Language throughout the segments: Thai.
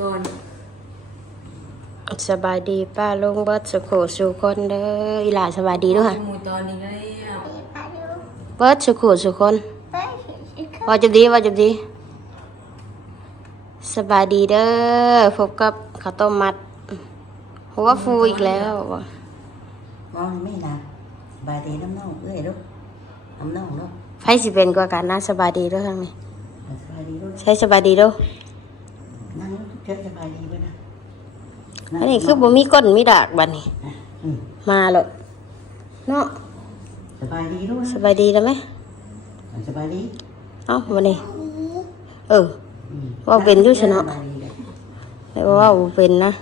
ตอนสบายดีป้าลุงเบิดสุขสุคนเด้ออีหลาสบายดีด้วยค่ะหมูตอนนี้ก็ได้เบิดสุขสุคนว่าจะดีว่าจะดี สบายดีเด้อพบกับข้าวต้มมัดหัวฟูอีกแล้วมองไม่นะสบายดีน้ำน่องเอ้ยลูกน้ำน่องลูกไฟสิเป็นกว่ากันนะสบายดีเด้วยทางนี้สบายดีลูกใช้สบายดีเด้อนั่ง เจอสบายดีไว้นะอันนี้คือบ่มีก้นมีดากบัดนี้อืมมาแล้วเนาะสบายดีลูกสบายดีแล้วไหมสบายดีเอ้าวันนี้เอออืมว่าเป็นอยู่ชนะสบายดีเลยแต่ว่าบ่เป็นนะ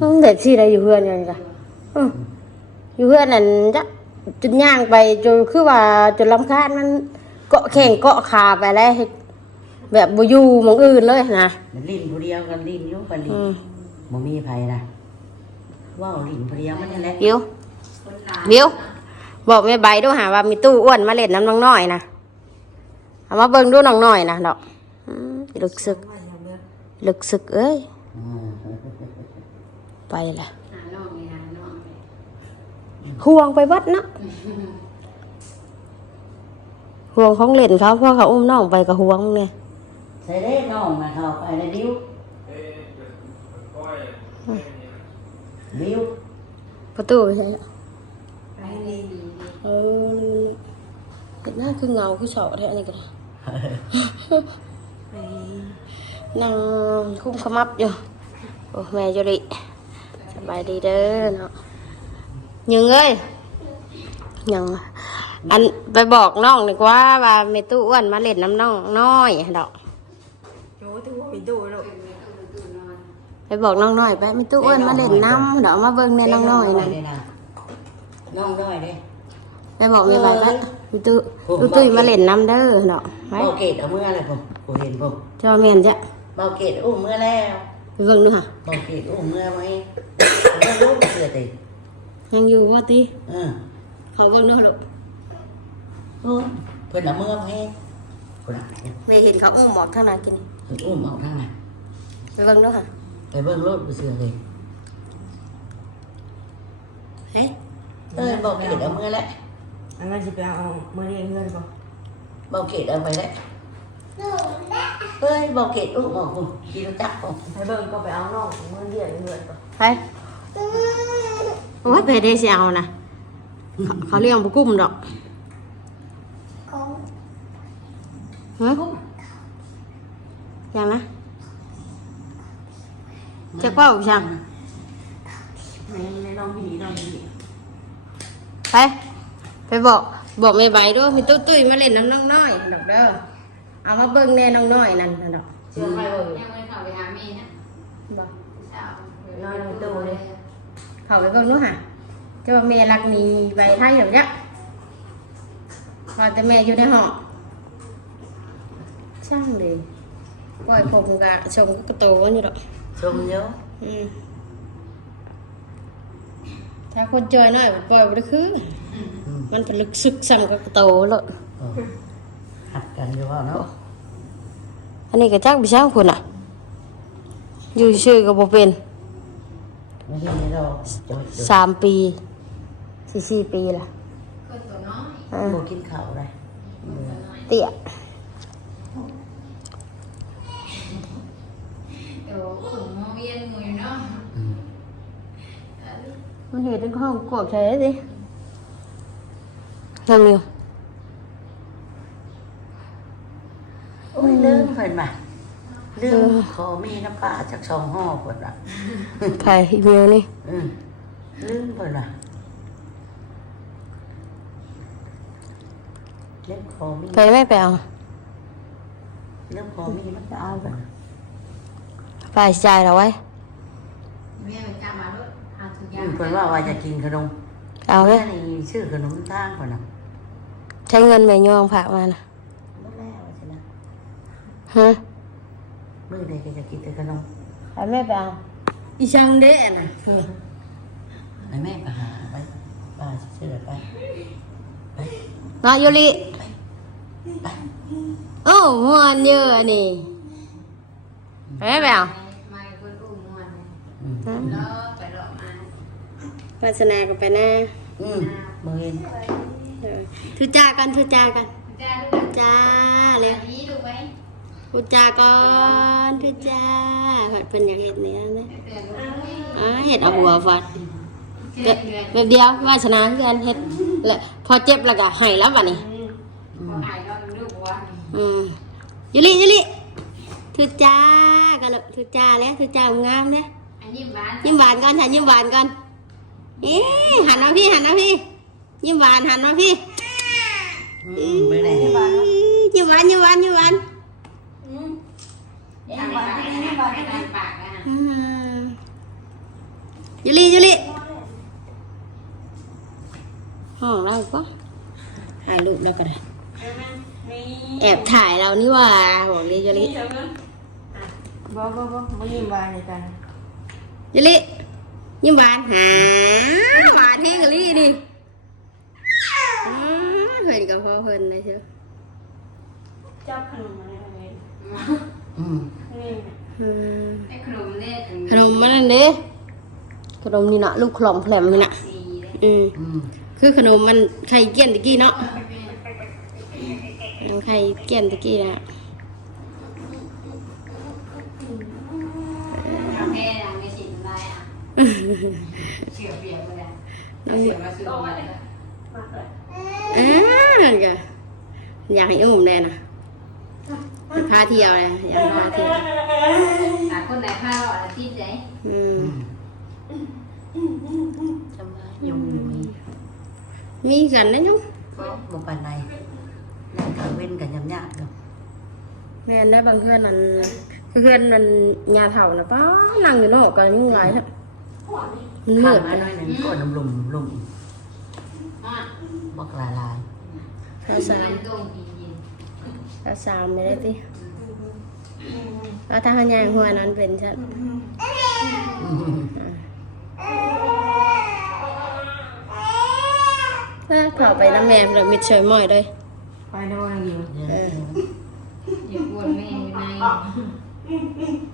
ต้องเด็ดที่ใดอยู่เพื่อนยังไงอืมอยู่เพื่อนนั่นจะจนย่างไปจนคือว่าจนลำคาญมันเกาะแข่งเกาะขาไปแล้ว แบบบ่อยู่หมองอื่นเลยนะมันลิ้นผู้เดียวกันลิ้นอยุ่กันลิ้นอืมบ่มีภัยนะว่าวลิ้นผู้เดียวมันนั่นแหละบิวบิวบอกแม่ใบดูหาว่ามีตู้อ้วนมาเล่นน้ำน้องน้อยนะเอามาเบิ่งดูน้องน้อยนะดอกอืมลึกซึกลึกซึกเอ้ยอืมไปละห่วงไปวัดนะห่วงของเล่นเขาเพราะเขาอุ้มน้องไปกับห่วงเนี่ยใส่ได้น้องมาเข้าไปในดิ้วดิ้วประตูไปใช่เออเห็นหน้าคือเงาคือเฉาะแท้นี่ก็ได้นั่งคุ้มขมับอยู่โอ้แม่จุริสบายดีเด้อเนาะยังเอ้ยยังอันไปบอกน้องดีกว่าว่าเมตู้อ้วนมาเล่นน้ำน้องน้อยดอก โจ้ที่ว่าไปดูลูก ไปบอกน้องน้อยไปไม่ตู้อ้วนมาเล่นน้ำเดี๋ยวมาเบิ่งในน้องน้อยนั่นน้องน้อยเด้ไปบอกแม่บ้านว่ามีตู้ตู้ตุ้ยมาเล่นน้ำเด้อเนาะไปเบาเกตเอาเมื่ออะไรผมกูเห็นผมจอแม่นจ้ะเบาเกตอุ้มเมื่อแล้วไปเบิ่งดูค่ะเบาเกตอุ้มเมื่อไหมเมื่อลูกเสือติยังอยู่ว่าติเออเขาเบิ่งดูลูกโอ้เพิ่นเอาเมื่อไหมคนอะไม่เห็นเขาอุ้มหมอกทางไหนกินนี่เพิ่นอุ้มออกทางไหนไปเบิ่งดูค่ะ ไปเบิ่งรถกูเสือเลยเฮ้ยเออเบาเกตเอาเมื่อแล้วอันนั้นจะไปเอามือเรียนเงินก่อนเบาเกตเอาไปแล้วเฮ้ยเบาเกตอุ้มออกกูขี่รถจักรออกให้เบิ่งก็ไปเอาน้องมือเรียนเงินก่อนไปโอ้ยไปได้สิเอานะเขาเขาเลี้ยงบุกุ้มดอกฮะยังนะ จะกว่าบุช่างในในน้องพี่น้องพี่ไปไปบอกบอกแม่ใบด้วยมีตุ้ยตุ้ยมาเล่นน้ำน้องน้อยดอกเด้อเอามาเบิ่งแน่น้องน้อยนั่นน่ะดอกเชื่อใครเบิ่งยังไม่เข้าไปหาแม่นะบอกสาวน้อยในตู้เลยเขาไปเบิ่งนู้นหะจะว่าแม่รักหนีไปไทยอย่างเงี้ยพอแต่แม่อยู่ในห้องช่างเลยปล่อยผมกะชมกระโตกันอยู่ดอก ชมเยอะอืมถ้าคนจอยหน่อยปล่อยไปได้คือ มันเป็นลึกซึกซ้ำกับกระโตแล้วหัดกันอยู่ว่าเนาะอันนี้ก็จักไปช่างคุณอะ อยู่ชื่อก็บ่เป็นไม่ใช่ในเราจะไปสามปีสี่สี่ปีละคนตัวน้อยอ่าโบกินข้าวอะไรเตี้ย เดี๋ยวขุนมอเวียนมือเนาะ มันเห็นในห้องกวกใช่สิทำอยู่โอ้ยเรื่องเพิ่นมาเรื่องขอมีน้ำปลาจากช่องห่อเพิ่นอะใครอีเมลนี่อืมเรื่องเพิ่นอะเรื่องขอมีใครไม่ไปเอาเรื่องขอมีน้ำปลาเพิ่นฝ่ายใจายเราไว้แม่ไปจำมาด้ว ยหาทุกออืย่างมเพิ่นว่าว่าจะกินขนมเอาไหมแม่นี่ชื่อขนมทางเพิ่นอะใช้เงินไปยองผักมานะบ่แล้วใช่ไหมฮะมื้อใดก็จะกินแต่ขนมใครไม่ไปเอาอีช่างเด้น่ะให้แม่ไปหาไปป้าชื่ออะไรไปมาโยลิโอ้มวนเยอะนี่เอ้ยไปเอา ไม่คนอุ้มมวน อืม แล้วไปหลอกมา วาสนาก็ไปแน่อืมมือเห็นเออทุจ้ากันทุจ้ากันจ้าลูกจ้าอะเลไรยนี้ดูไหมทุจ้าก่อนทุจ้าผัดเพิ่นอยากเห็ดเนี่ยนะเตือนลูกไหมอ่าเห็ดเอาหัวฟัดเดือนเดือนแบบเดียววาสนาคือกันเห็ดและพอเจ็บแล้วก็ให้แล้วบัดนี้อืพอมหายก็ลูกว่าอืมยุลิยุลิทุจ้ากันเลยทุจ้าแล้วทุจ้างามเนี่ยอันนี้บ้านยิ้มหวานก่อนค่ะยิ้มหวานก่อน เอ๊ะหันมาพี่หันมาพี่ ยิ้มหวานหันมาพี่อืมไปไหนยิ้มหวานยิ้มหวานยิ้มหวานยิ้มหวานทำปากนะทำปากนะอืมยุลิยุลิห้องเราก็ถ่ายรูปแล้วก็ได้แอบถ่ายเรานี่หว่าบอกเลยยุลิบ่บ่บ่บ่ยิ้มบานในกันยุลิ ยิ้มหวานหาหวานที่กะลี่ดิอืมเพิ่นกับพ่อเพิ่นนะเชียวจับขนมอะไรทำไมอืมนี่อืมไอ้ขนมเนี่ยขนมมันนั่นเด้ขนมนี่นะลูกขลอมแผลมนี่นะสีเลยอืมอืมคือขนมมันไข่เกี้ยนตะกี้เนาะมันไข่เกี้ยนตะกี้นะ ทำแค่ยังไม่ชินได้อะ เสียเปรียบเลยเสียมาซื้อมาอ่าก็อยากให้อุ้มแน่นะพาเที่ยวเลยอยากพาเที่ยวหาคนไหนผ้าหล่อละที่ใจอืมจำได้ยุงอยู่นี่มีกันนะจ๊ะบ่ปานใดนั่นก็เว้นกันยำยากเด้อแม่นได้บางเพื่อนมันเพื่อนมันยาเถ่านะป้านั่งอยู่นอกกันยุ่งไรฮะ มันข้ามืงดมาหน่อยหนึ่งก็น้ำลุ่มลุ่มบักลายลายภาษามภาษาไม่ได้ติแล้วถ้าหันยางหัวนั้นเป็นชัดอืมเออเข้าไปน้ำแม่เลยมิดเฉยหม่อยเลยไปโน่นอยู่เอออย่าปวดแม่อยู่ใน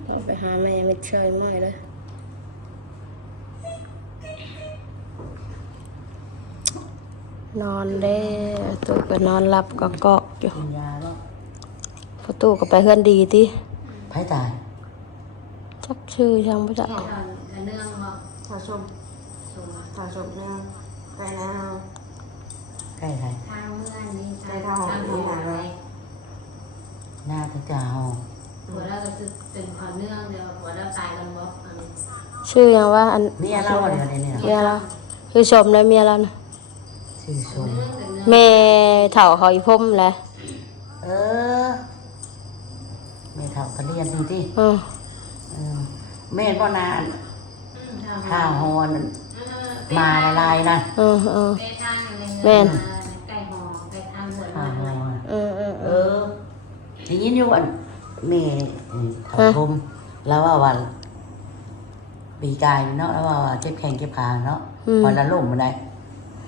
เข้าไปหาแม่มิดเฉยหม่อยเลย นอนเด้ตู้ก็นอนหลับก็เกาะอยู่กินยาแล้วประตูก็ไปเฮือนดีติไผตายจักชื่อช่างพระเจ้าเนื่องบอกถาชมถาชมนึงไปแล้วใกล้ไทยทางเมื่อนี้ทางทางหัวอะไรหน้าจะจ้าห้องหัวเราก็จะเป็นความเนื่องเดียวหัวเราตายกันบอกอันนี้ชื่อยังว่าอันเมียเราเดี๋ยวนี้เนี่ยเมียเราคือชมเลยเมียเรานะ ชื่อชมเนื่องแต่เนื่องแม่เถ่าเขาอีพมแหละเออแม่เฒ่าก็เรียนดีที่อืมเออแม่ก็นานข้าวหอนั่นมามาละลายนะเออเออไปทางอะไรแม่นไก่หอไปทางหัวข้าวหอเออเออเอเอออได้ยินอยู่อันแม่เฒ่าคมแล้วว่าวันปีกายเนาะแล้วว่าเจ็บแข้งเจ็บขาเนาะพอละล่มมาได้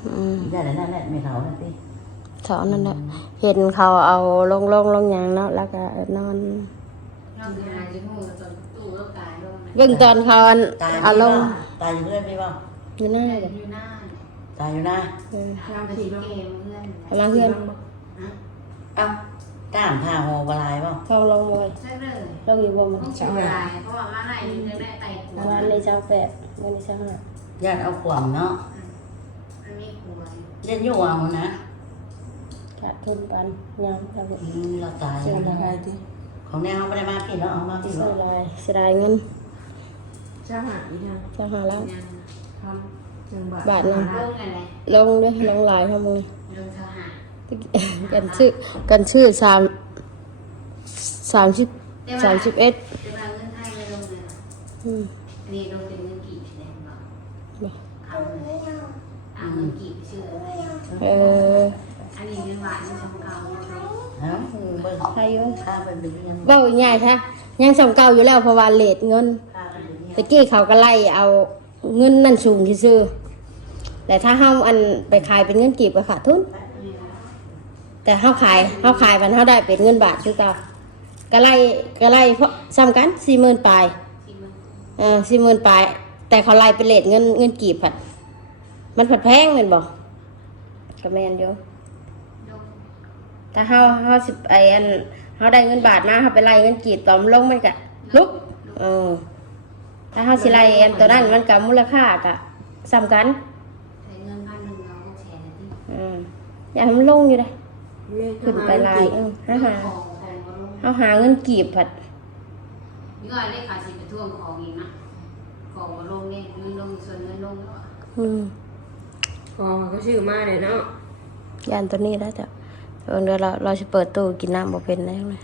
อืมได้แล้วนั่นแหละแม่เฒ่านั่นสิเถ่านั่นแหละเห็นเขาเอาลงลงลงอย่างเนาะแล้วก็นอนเราคือหายจมูกจนตู้ก็ตายลงเบิ่งตอนเขาอันตายเอาลงตายอยู่เพื่อนพี่บ่อยู่หน้าเด็กอยู่หน้าตายอยู่นะเออทำเป็นเกมเพื่อนเอามาเพื่อนเอ้าต้ามผ้าหอบลายบ่เขาลงมวยใช่เลยลงอยู่บนมันต้องเช้าเชื่ออะไรเพราะว่ามาไหนจะได้ไต่หัววันในเช้าแปดวันในเช้าห้าญาติเอาขวางเนาะมันมีหัว เล่นอยู่เอานะขาดทุนกันยังครับอืมเราตายเสียแล้วดายของแนวเขาไม่ได้มาพี่เนาะเอามาพี่เสียเนาะดายเสียดายเงินจะหาอีกทางเช้าห้าแล้วยังทำหนึ่งบาทบาทหนึงลงอะไรลงด้วยลงหลายครับมึงลงเท้าหากันชื่อกันชื่อสามสามสิบสามสิบเอ็ดจะมาเงินไทยไม่ลงเลยอืมนี่ลงเป็นเงินกี่แสนบอก บ่ เอาเลยเอาเงินกี่ชื่ออะไร เอออันนี้เงินหวานนี่ชมเก่าเลยเอ้าเบิ่งใครอยู่ค่าเป็นเดือนเบ้าง่ายใช่ยังสำเก่าอยู่แล้วเพราะว่าเลทเงินค่าเป็นเดือนตะกี้เขาก็ไล่เอาเงินนั่นสูงที่ซื้อแต่ถ้าเฮาอันไปขายเป็นเงินกีบก็ขาดทุน แต่เฮาขายเฮาขายมันเฮาได้เป็นเงินบาทคือเก่ากะไล่กะไล่เพราะซ้ำกันสี่หมื่นปลายที่มันเออสี่หมื่นปลาย แต่เขาไล่เป็นเลทเงินเงินกีบผัดมันผัดแพงเงินบอก ก็แมนอยู่โดนถ้าเฮาเฮาสิไออันเฮาได้เงินบาทมาเฮาไปไล่เงินกีบตอมลงมันก็ลุกเออถ้าเฮาสิไล่อันตัวนั้นมันก็มูลค่าก็ซ้ำกันใช้เงินพันหนึ่งเราก็แชร์ที่อืมอย่าให้มันลงอยู่เลยขึ้นไปไล่เออหาหาของของก็ลงเฮาหาเงินกีบผัดนี่ก็ได้ขาสิไปท่วงของอีกนะของก็ลงเนี่ยเงินลงส่วนเงินลงแล้วอะอืมพ อมันก็ชื่อมาเลยเนาะยานตัวนี้แล้วจ้ะเดี๋ยวเราเราจะเปิดตู้กินน้ำบ่เป็นแล้วนะ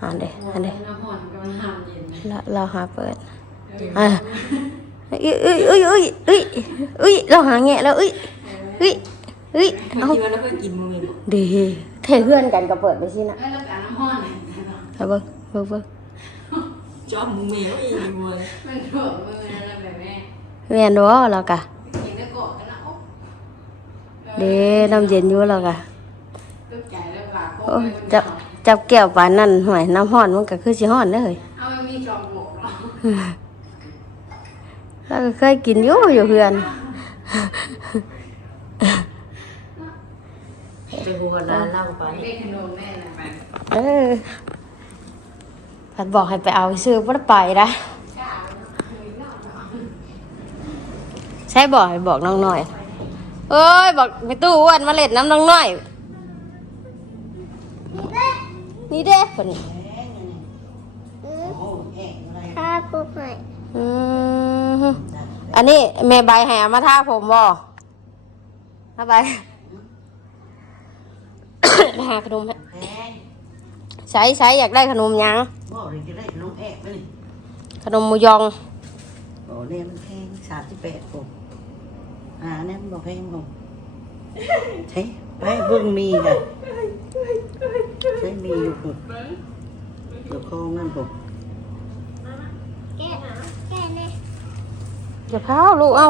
อ่านเด้อ่านเด้น้ำห่อนก็มันห้ามเย็นเราเราหาเปิดอะเอ้ยเอ้ยเอ้ยเอ้ยเอ้ยเอ้ยเราหาแงะแล้วเอ้ยเอ้ยเอ้ยเอาดีเทเพื่อนกันก็เปิดไปสินะเอ้ยแล้วการน้ำห่อนเอาเบิ่งเบิ่งเบิ่งจอมมือเหมียวอีกมือมันหลวมมือนั่นแหละแบบแม่แม่นบ่เรากะ กินได้กอดกันนะโอ้ เด้น้ำเย็นอยู่เรากะตึกใจแล้วหลาโคโอ้เลยจับจับแก้วปานนั้นห่วยน้ำร้อนมันก็คือสิร้อนเด้อเฮ้ยเอามันมีจอมโบกเนาะเราก็เคยกินอยู่อยู่เพื่อนไปหัวร้านเหล้าไปเด็กขนมแม่น่ะไปเออพัดบอกให้ไปเอาซื้อบ่ได้ไปนะใช่บอกให้บอกน้องหน่อย เอ้ยบอกไปตู้อ้วนมาเล่นน้ำน้องหน่อย นี่เด้คนนี้โอ้แห้งอะไรถ้าปุ๊บหน่อยอืมอันนี้แม่ใบแห่มาท่าผมบ่ท่าใบหาขนมให้แพงใช้ใช้อยากได้ขนมหยังบ่เลยจะได้ลูกแอกไปนี่ขนมหมูยองโอ้เนี่ยมันแพงสามสิบแปดผม อ่าเนี่ยมันบอกแพงผมใช่ไปเบิ่งมีกันใช่มีอยู่ผมเดี๋ยวคลองนั่นผมแกะแกะเนี่ยอย่าเผาลูกเอา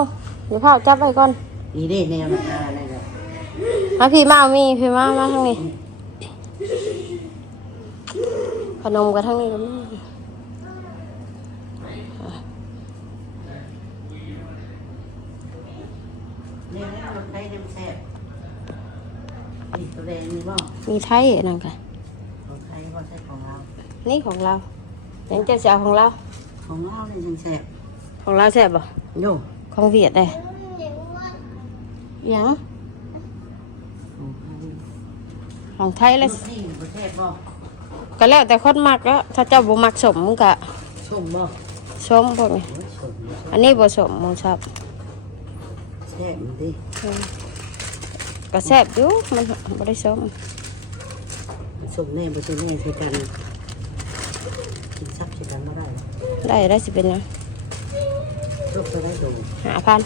อย่าเผาจับไว้ก่อน นี่ได้แนวราคาอะไรแบบมาพี่มาเอามีพี่มามาทางนี้ขนมกับทางนี้ก็มี แนว นี้มันได้น้ำแซ่บนี่ตัวแดงนี่บ่มีไทยนั่นกันของไทยบ่ใช่ของเรานี่ของเรายังจะเอาของเรา ของเราเนี่ยยังแซ่บของเราแซ่บบ่โย่ของเวียดได้เดี๋ยวว่ายังของไทยของไทยเลยนี่ประเทศบ่ก็แล้วแต่คนมักแล้วถ้าเจ้าบ่มักสมมึงก็ชมบ่ชมพวกนี้โอ้ยชมบ่อันนี้บ่สมมึงชอบแซ่บมันดิก็แซ่บอยู่มันบ่ได้สมชมแน่บ่ใช่แน่ใช่กันกินซับใช่กันบ่ได้ได้ได้สิเป็นหยังลูกไปได้ดูหาพัน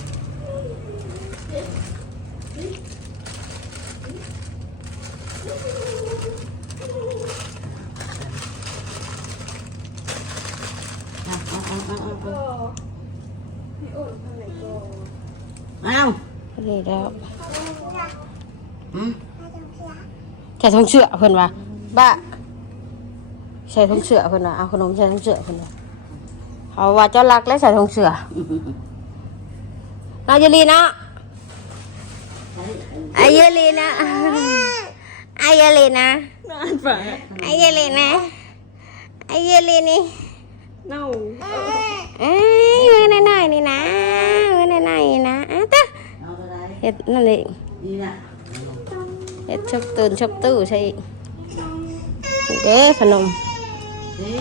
เอาเอาเอาเอาเอาเอาพอดีแล้วอืมใส่ทองเสือเพิ่นว่าบ้าใส่ทองเสือเพิ่นว่าเอาขนมใส่ทองเสือเพิ่นว่าเขาว่าเจ้ารักและใส่ทองเสือนาเยลีนะอายเลีนะอายเลีนะนานไปอายเลีนะอายเลีนี่เน่าเอ้ยมือหน่อยๆนี่นะมือหน่อยๆนี่นะ เฮ็ดนั่นเองนี่นะเฮ็ดชอบตื่นชอบตู้ใช่อีกนี่เด้อขนมนี่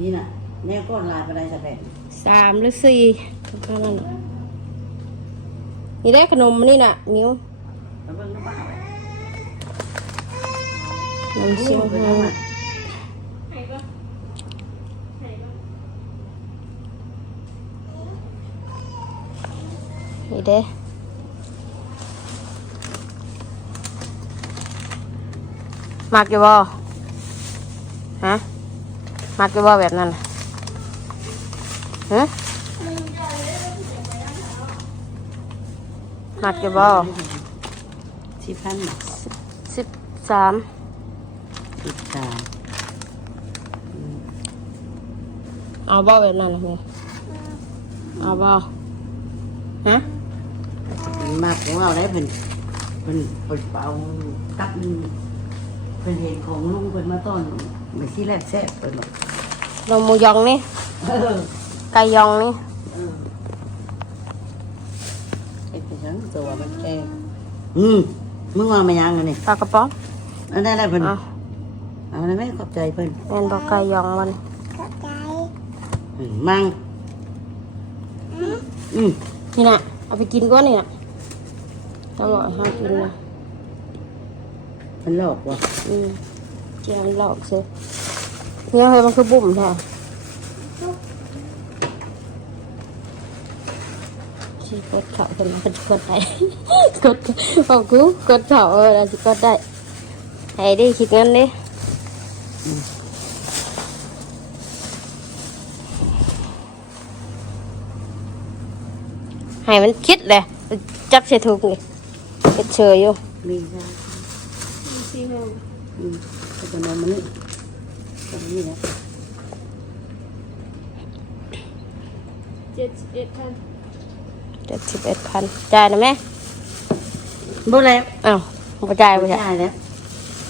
นี่น่ะแม่ก้อนลายไปได้จะแบ่งสามหรือสี่ประมาณนั้นนี่ได้ขนมนี่น่ะนิ้วแล้วเบิ่งน้ำเปล่าไว้ขนมเชียงไปฮาทำอะนี่เด้ มักอยู่บ่ฮะมักอยู่บ่แบบนั้นน่ะฮะมักอยู่บ่สิบพันน่ะสิบสามติดตามเอาบ่แบบนั้นนะแม่เอาบ่ฮะมาของเราได้เป็นเป็นเป็นเป่าตักหนึง เป็นเห็นของลุงเป็นมาต้อนไม่ที่แรกแซ่บเป็นหรอกนมหมูยองนี่เออไก่ยองนี่เออไอ้เป็นทั้งตัวมันแกงอืมมึงว่ามายังอันนี้ปลากระป๋องอันนั้นแหละเพิ่นเอาเอานะแม่ขอบใจเพิ่นแม่นบอกไก่ยองมันเข้าใจอืมมั่งอืมนี่นะเอาไปกินก่อนนี่นะตลอดให้กินนะ มันหลอกว่ะอืมเจียงหลอกซิเนี่ยเฮ้ยมันคือบุ่มแท้ชีกดเข่าขึ้นมาเป็นกดได้กดบอกกูกดเข่าเออแล้วสิกดได้ให้ดิคิดงั้นดิให้มันคิดเลยจับใส่ถุงนี่คิดเชยอยู่มี ใช่อืมก็จะนอนมันนี่ตรงนี้นะเจ็ดสิบเอ็ดพันจ่ายนะแม่บ่แล้วอ้าวบ่จ่ายบ่ไม่จ่ายใช่แล้ว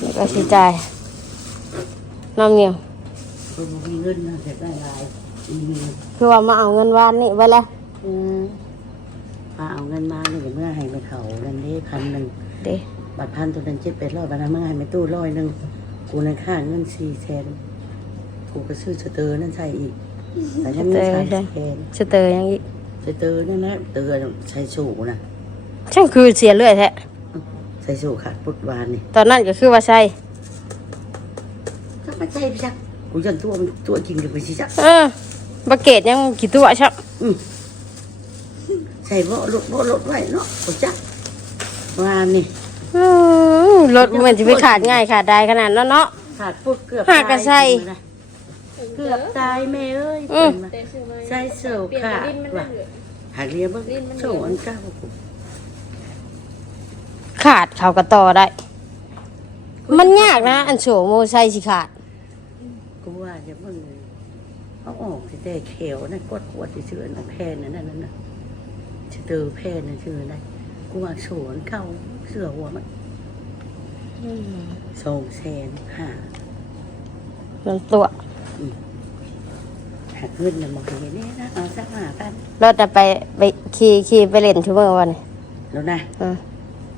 นี่ก็สิจ่ายน้ำเนียวตัวมีเงินนะเสียได้หลายมีเงินคือว่ามาเอาเงินวานนี่ไว้แล้วอืมพาเอาเงินมาเนี่ยเดี๋ยวเมื่อให้ไปเขาเงินได้พันหนึ่งเด้ บัตรพันตัวนั้นเจ็ดแปดร้อยบาทนะเมื่อให้ไปตู้ร้อยหนึ่งกูในค่าเงินสี่แสนกูก็ซื้อสเตอร์นั่นใส่อีกแต่ยังไม่ใช่แสนสเตอร์ยังอีกสเตอร์นั่นนะเตอร์ใส่สูนะช่างคือเสียเลือดแท้ใส่สูขาดปุดวานนี่ตอนนั้นก็คือว่าใช่ก็ไม่ใช่พี่จักกูยันตัวมันตัวจริงเลยไปสิจักเออบักเกตยังกี่ตัวชักอืมใส่บ่รถบ่รถไว้เนาะกูจักวานนี่ อื้อรถมันจะไปขาดง่ายขาดได้ขนาดนั้นเนาะ ขาดปุดเกือบหากระใส่เกือบตายแม่เอ้ยอืมเป็นมาใส่เสือขาดว่ะหาเรียบเบิ่งโซ่อันเก้ากูขาดเขาก็ต่อได้ มันยากนะ อันโฉโมไซค์สิขาด กูว่าจะเบิ่งเลยเอาออกสิแต่เขียวนั่นกดขวดที่ชื่อนั่นแพนนั่นนั่นน่ะชื่อเตอแพนนั่นชื่ออะไรกูว่าโซ่อันเก้า เสือหัวมันสองแสนห้ามันตัวหักเงินน่ะบอกให้แน่นะเอาสักห้าพันรถจะไปไปขี่ขี่ไปเล่นชั่วโมงวันนี้แล้วนะอืม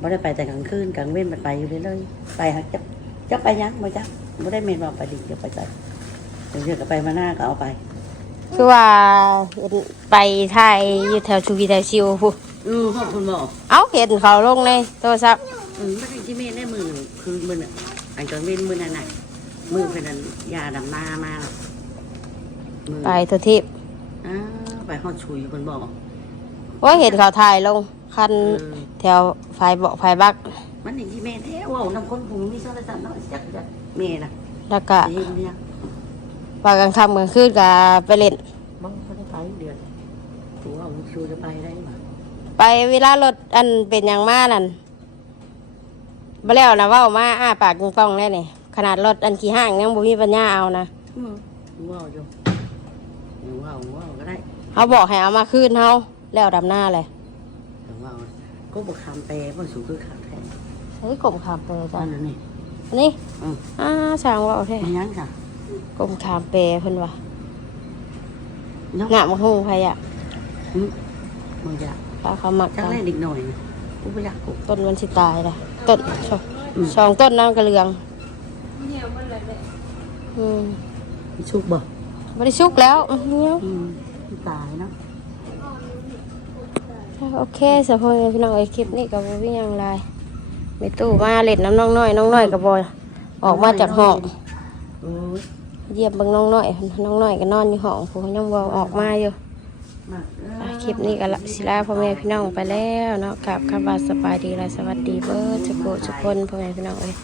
บ่ได้ไปแต่กลางคืนกลางเว้นมันไปอยู่เลยเลยไปหักจับจับไปยังบ่จับบ่ได้เมนบอกไปดิจะไปใจเดี๋ยวก็ไปมาหน้าก็เอาไปคือว่าไปถ่ายอยู่แถวชูวีแถวชิวพู้ อือขอบคุณบอกเอ้าเห็นเขาลงในโทรศัพท์อืมไม่ได้ที่เมนได้มือหนึ่งคือมือน่ะอันกลางเว้นมือนั่นน่ะมือเป็นอันยาดำนามาน่ะมือไปตัวทิพย์อ้าวไปฮอดชุยคนบอกว่าเห็นเขาถ่ายลงคันเออแถวไฟเบาะไฟบัก มันอย่างที่เมนแท้เว่าน้ำคนผมมีโทรศัพท์เนาะจักจักเมนน่ะแล้วก็จะเห็นเนี่ยว่ากลางค่ำกลางคืนก็ไปเล่นบ้างไม่ได้ไปเดือนตัวเอาชูจะไปได้ ไหมไปเวลารถอันเป็นอย่างมานั่นมาแล้วนะเว่ามาอ้าปากกึงป้องแน่นี่ขนาดรถอันขี่ห้างยังบ่มีปัญญาเอานะอืมว้าวอยู่ว้าวว้าวก็ได้เขาบอกให้เอามาคืนเขาแล้วดำหน้าเลยแต่ว่าก็บอกคำแปลว่าสูงคือขาแทนเฮ้ยกลมขามเปรย์จ้ะอันนั้นนี่อันนี้อืมอ่าสร้างว่าเอาแท้ไม่ยั้งค่ะกลมขามเปรย์เพิ่นว่าเนาะงะมาหูใครอะอืมมึงอยาก ปลาเขาหมักจักกันแรกเด็กหน่อยนะกูไม่อยากกูต้นมันสิตายละต้นสองสองต้นน้ำกระเหลืองอืมชุกบ่ไม่ได้ชุกแล้วอื้อเนี้ยอืมตายเนาะโอเคสะพงพี่น้องไอ้ยคลิปนี้กับวิ่งยังไรไม่ตู้มาเล่นน้ำน้องน้อยน้องน้อยกับบอยออกมาจากห้องโอ้ยเยี่ยมเบิ่งน้องน้อยน้องน้อยก็นอนอยู่ห้องผมยังบ่ออกมาอยู่มากอะ คลิปนี้ก็ละสิลาพ่อแม่พี่น้องไปแล้วเนาะกับคำว่าสบายดีและสวัสดีเบอร์ดสุโขสุคนพ่อแม่พี่น้องเอ้ย